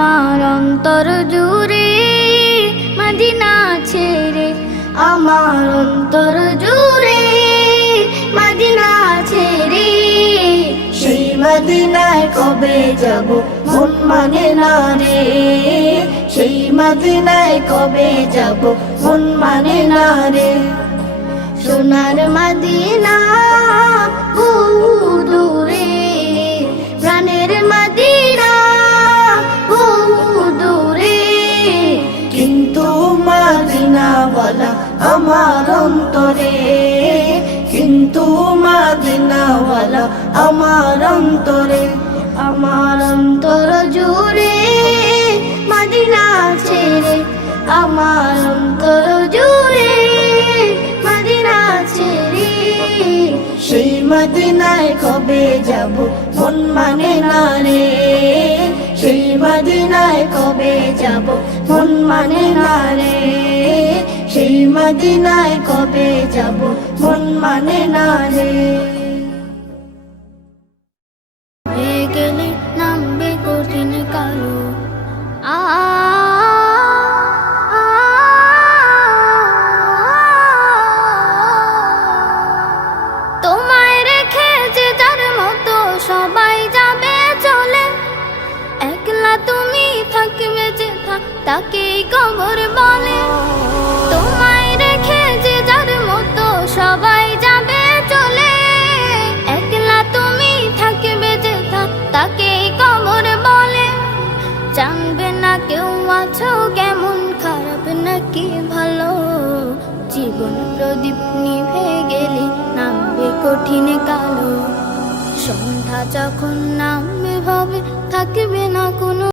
আমার অন্তর জুড়ে মদিনা ছেড়ে, আমার অন্তর জুড়ে মদিনা ছেড়ে। সেই মদিনায় কবে যাব মন মানে না রে, সেই মদিনায় কবে যাব মন মানে না রে। সোনার মদিনা বহু দূরে, প্রাণের মদিনা বহু দূরে। কিন্তু মদিনাওয়ালা আমার অন্তরে, কিন্তু মদিনাওয়ালা আমার অন্তরে। আমার অন্তর জুড়ে মদিনা ছেড়ে, আমার অন্তর জুড়ে মদিনা ছেড়ে। সেই মদিনায় কবে যাব মন মানে না রে, সেই মদিনায় কবে যাব মন মানে না রে, সেই মদিনায় কবে যাব মন মানে না রে। হয়ে গেলে নামবে কঠিন কালো, তোমায় রেখে যে যার মতো সবাই যাবে চলে, একলা তুমি থাকবে যে তাকেই কবর বলে। তোমায় রেখে যে যার মতো সবাই যাবে চলে, একলা তুমি থাকবে যে তাকেই কবর বলে। জানবে না কেউ আছো কেমন, খারাপ নাকি ভালো, জীবন প্রদীপ নিভে গেলে নামবে কঠিন কালো। সন্ধ্যা যখন নামবে ভাবে থাকবে না কোনো